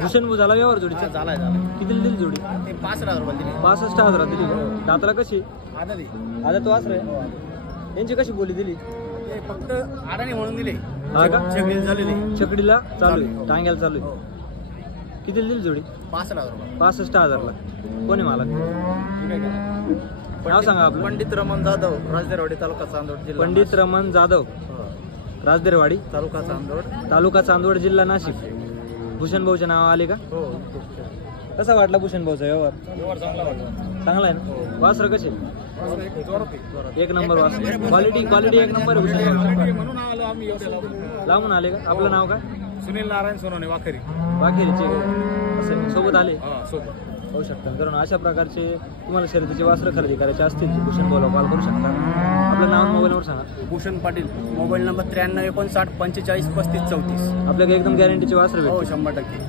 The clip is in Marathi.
भूषण भाऊ झाला व्यवहार जोडीचा? झालाय किती दिली जोडी? ते 65,000 रुपये दिली. 65,000 दिली. दाताला कशी? आधारी आता तो वासर आहे. यांची कशी बोली दिली? ते फक्त आडाने म्हणून दिले. हा का? चकडीला झालेले. चकडीला चालू आहे, टांग्याला चालू आहे. किती दिली जोडी? 65,000 रुपये. 65,000 ला. कोणी मालक? नाव सांगा आपलं. पंडित रमण जाधव, राजदेरवाडी, तालुका चांदवड, जिल्हा पंडित रमण जाधव, राजदेरवाडी, तालुका चांदवड, तालुका चांदवड, जिल्हा नाशिक. भूषण भाऊचे नाव आले का? हो. कसा वाटला भूषण भाऊचा व्यवहार? चांगला वाटला. चांगला आहे ना? वासर कसे? एक नंबर वासर. क्वालिटी एक नंबर आहे भूषण भाऊ. म्हणून आलो आम्ही एवढे लावून आले का? आपलं नाव काय? सुनील नारायण सोनवणे, वाखेरी. वाखेरीचे असं सोबत आले सोबत होऊ शकतात. कारण अशा प्रकारचे तुम्हाला शर्यतीचे वासरं खरेदी करायचे असतील तर भूषण भाऊला कॉल करू शकता. आपलं नाव मोबाईल नंबर सांगा. Bhushan Patil, mobile number 93 59 45 35 34. आपल्याकडे एकदम गॅरंटीचे वासरं हो, भेटतील. 100%.